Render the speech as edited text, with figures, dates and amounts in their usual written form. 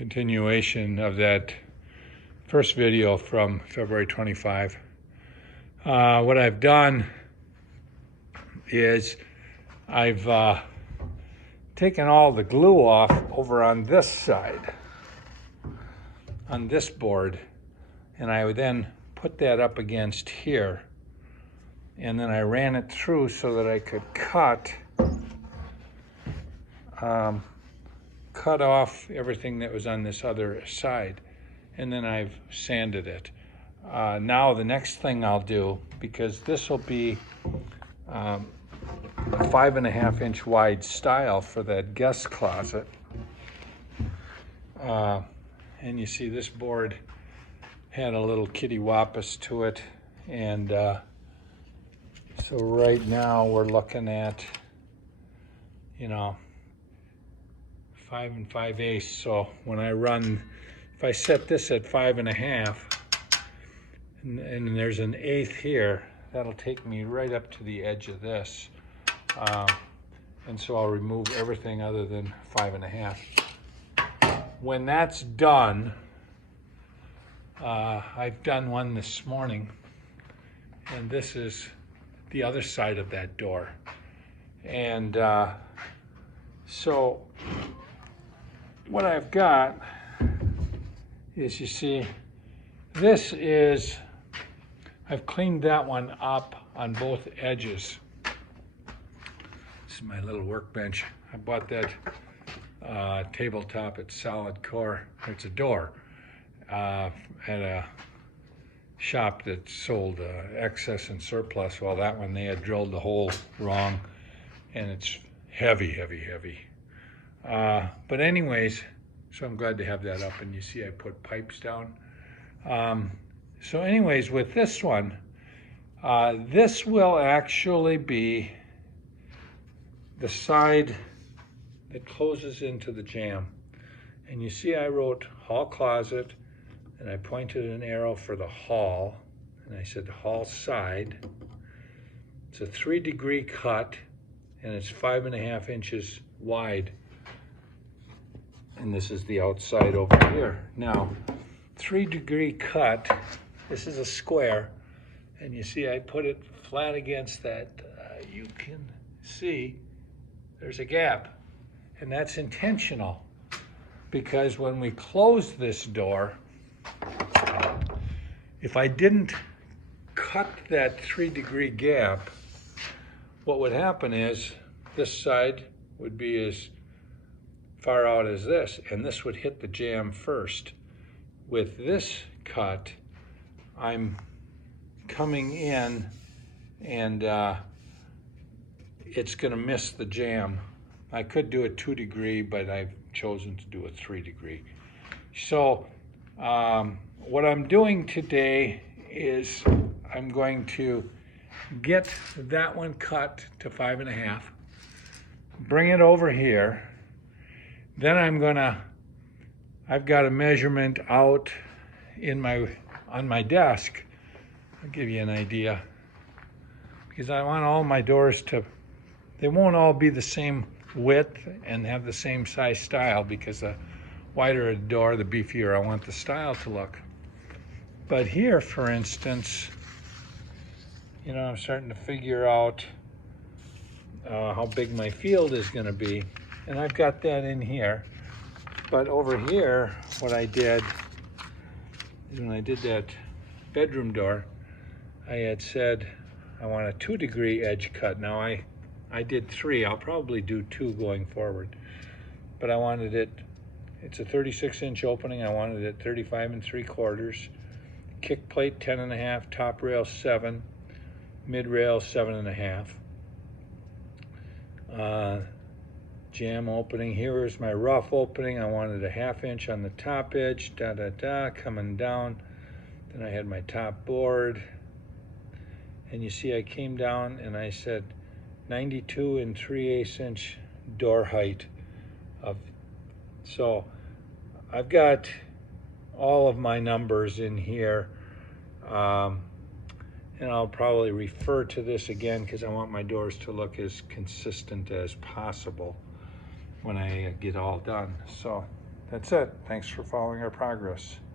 continuation of that first video from February 25. What I've done is I've taken all the glue off over on this side, on this board, and I would then put that up against here, and then I ran it through so that I could cut off everything that was on this other side, and then I've sanded it. Now the next thing I'll do, because this will be a 5.5 inch wide style for that guest closet, and you see this board had a little kitty wampus to it, and so right now we're looking at, 5 5/8. So when I run, if I set this at 5.5, and there's an 1/8 here, that'll take me right up to the edge of this. And so I'll remove everything other than 5.5. When that's done, I've done one this morning, and this is the other side of that door. And so what I've got is, you see, this is, I've cleaned that one up on both edges. This is my little workbench. I bought that tabletop at Solid Core. It's a door at a shop that sold excess and surplus. Well, that one, they had drilled the hole wrong, and it's heavy. But anyways, so I'm glad to have that up, and you see I put pipes down. So anyways, with this one, this will actually be the side that closes into the jamb. And you see I wrote hall closet, and I pointed an arrow for the hall, and I said hall side. It's a 3-degree cut, and it's 5.5 inches wide. And this is the outside over here. Now, 3-degree cut, this is a square, and you see I put it flat against that. You can see there's a gap, and that's intentional, because when we close this door, if I didn't cut that 3-degree gap, what would happen is this side would be as far out as this, and this would hit the jamb first. With this cut, I'm coming in, and it's going to miss the jamb. I could do a 2-degree, but I've chosen to do a 3-degree. So what I'm doing today is I'm going to get that one cut to 5.5, bring it over here. Then I've got a measurement out on my desk. I'll give you an idea, because I want all my doors they won't all be the same width and have the same size style, because the wider a door, the beefier I want the style to look. But here, for instance, I'm starting to figure out how big my field is going to be. And I've got that in here. But over here, what I did is, when I did that bedroom door, I had said I want a 2-degree edge cut. Now I did 3. I'll probably do 2 going forward. But I wanted it's a 36-inch opening. I wanted it 35 3/4. Kick plate 10.5, top rail 7, mid rail 7.5. Jamb opening, here is my rough opening. I wanted a 1/2 inch on the top edge, coming down. Then I had my top board, and you see I came down and I said 92 3/8 inch door height. So I've got all of my numbers in here, and I'll probably refer to this again, because I want my doors to look as consistent as possible when I get all done. So That's it. Thanks for following our progress.